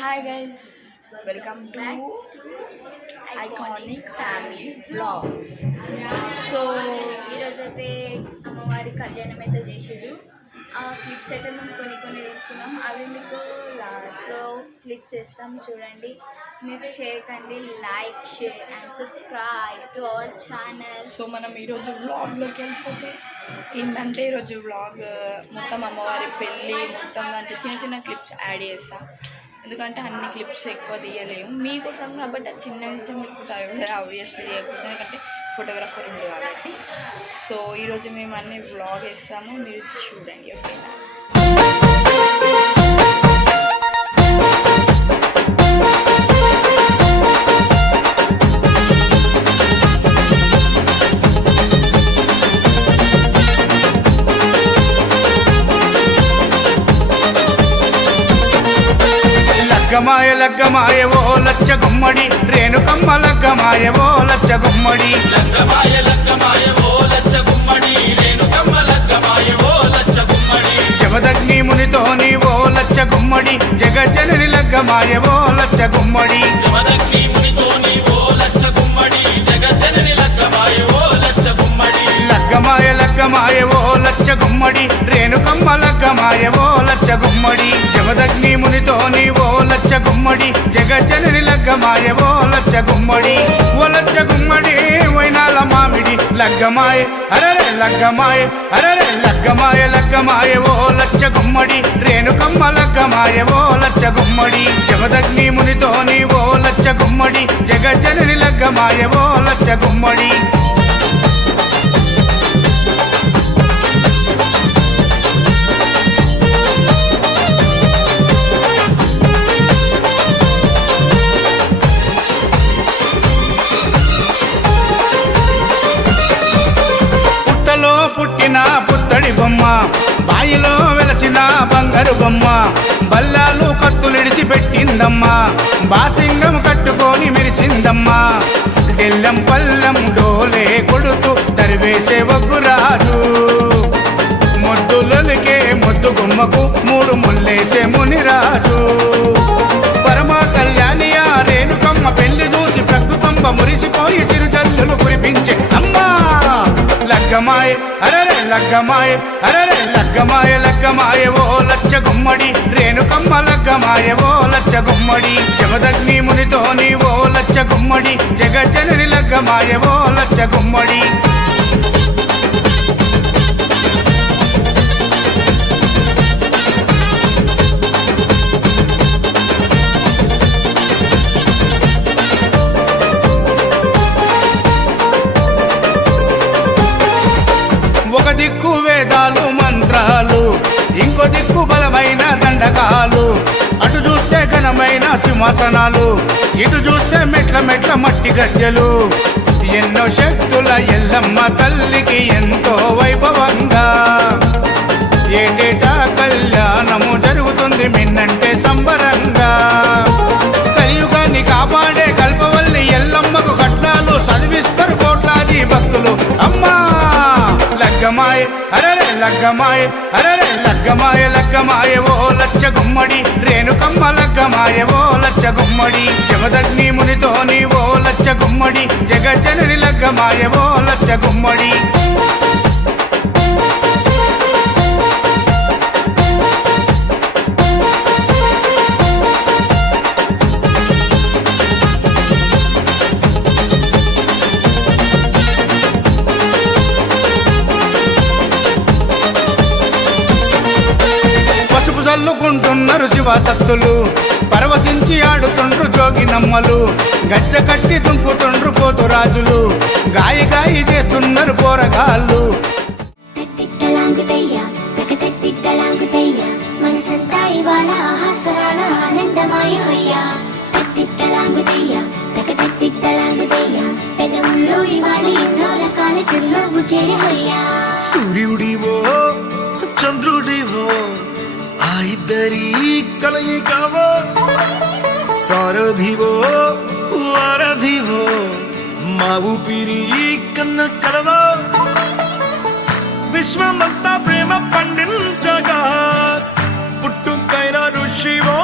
Hi guys, welcome to iconic family blogs. So ఈరోజైతే అమ్మవారి కళ్యాణం అయితే చేసారు. ఆ క్లిప్స్ అయితే మేము కొన్ని తీసుకున్నాం. అవి మీకు లాస్ట్లో క్లిప్స్ వేస్తాం, చూడండి, మిస్ చేయకండి. Like, share and subscribe to our channel. So మనం ఈరోజు వ్లాగ్లోకి వెళ్ళిపోతే ఏంటంటే ఈరోజు వ్లాగ్ మొత్తం అమ్మవారి పెళ్ళి మొత్తం అంటే చిన్న చిన్న క్లిప్స్ యాడ్ చేస్తాం. ఎందుకంటే అన్ని క్లిప్స్ ఎక్కువ తీయలేము మీకోసం కాబట్టి ఆ చిన్న విషయం మీకు ఆబ్వియస్లీ చేయకపోతే ఎందుకంటే ఫోటోగ్రాఫర్ ఉంది కాబట్టి. సో ఈరోజు మేము అన్ని వ్లాగ్ వేస్తాము, మీరు చూడండి. ఓకేనా? లగ్గమాయ లగ్గమాయ ఓ లచ్చ గుమ్మడి రేణుకమ్మ లగ్గమాయ ఓ లచ్చ గుమ్మడి లగ్గమాయ లగ్గమాయ ఓ లచ్చ గుమ్మడి రేణుకమ్మ లగ్గమాయ ఓ లచ్చ గుమ్మడి జమదగ్ని మునితోని ఓ లచ్చ గుమ్మడి జగజ్జనని లగ్గమాయ ఓ లచ్చ గుమ్మడి జమదగ్ని మునితోని ఓ లచ్చ గుమ్మడి జగజ్జనని లగ్గమాయ ఓ లచ్చ గుమ్మడి లగ్గమాయ లగ్గమాయ ఓ లచ్చ గుమ్మడి రేణుకమ్మ లగ్గమాయ ఓ లచ్చ గుమ్మడి జమదగ్ని మునితోని ఓ లచ్చ గుమ్మడి జగజ్జనని లగ్గమాయ ఓ లచ్చ గుమ్మడి ఓ లచ్చ గుమ్మడి వైనాల మామిడి లగ్గమాయ అరరే లగ్గమాయ అరరే లగ్గమాయ లగ్గమాయ ఓ లచ్చ గుమ్మడి రేణుకమ్మ లగ్గమాయ ఓ లచ్చ గుమ్మడి జమదగ్ని మునితోని ఓ లచ్చ గుమ్మడి జగజ్జనని లగ్గమాయ ఓ లచ్చ గుమ్మడి పుట్టిన పుత్తడి బొమ్మ బాయిలో వెలసిన బంగారు బొమ్మ బల్లాలు కత్తులిడిచి పెట్టిందమ్మా బాసింగం కట్టుకొని మెరిసిందమ్మా డెల్లం పల్లం డోలే కొడుతూ తరివేసే ఒగ్గురాజు మొద్దులకే మొద్దు గుమ్మకు మూడు ముల్లేసే మునిరాజు పరమ కళ్యాణియ రేణుకమ్మ పెళ్లి చూసి ప్రకృతంబ మురిసిపోయి చిరుజల్లులు కురిపించే అమ్మా లగ్గమాయ అరరే లగ్గమాయ అరరే లగ్గమాయ లగ్గమాయ ఓ లచ్చ గుమ్మడి రేణుకమ్మ లగ్గమాయ ఓ లచ్చ గుమ్మడి జమదగ్ని మునితోని ఓ లచ్చ గుమ్మడి జగజ్జనని లగ్గమాయ ఓ లచ్చ గుమ్మడి ఒక దిక్కు వేదాలు మంత్రాలు ఇంకో దిక్కు బలమైన దండకాలు అటు చూస్తే ఘనమైన సింహాసనాలు ఇటు చూస్తే మెట్ల మెట్ల మట్టి గజ్జలు ఎన్నో శక్తుల ఎల్లమ్మ తల్లికి ఎంతో వైభవంగా ఏటేటా కళ్యాణము జరుగుతుంది మిన్నంటే సంబరంగా కలియుగాన్ని కాపాడే కల్పవల్లి ఎల్లమ్మకు కట్నాలు చదివిస్తారు కోట్లాది భక్తులు అమ్మా లగ్గమాయ అరరే లగ్గమాయ అరరే లగ్గమాయ లగ్గమాయ ఓ లచ్చ గుమ్మడి రేణుకమ్మ లగ్గమాయ ఓ లచ్చ గుమ్మడి జమదగ్ని మునితోని ఓ లచ్చ గుమ్మడి జగజ్జనని లగ్గమాయ ఓ లచ్చ గుమ్మడి చల్లుకుంటున్నారు శివసత్తులు పరవశించి ఆడుతుండ్రు జోగినమ్మలు గజ్జ కట్టి దుంకుతుండ్రు పోతురాజులు గాయి గాయి చేస్తున్నారు పోరగాళ్ళు సూర్యుడివో చంద్రుడివో ఆ ఇద్దరి కలయికవో సారథివో వారధివో మా ఊపిరి కన్న కలవో విశ్వమంతా ప్రేమ పండించగా పుట్టుకైన ఋషివో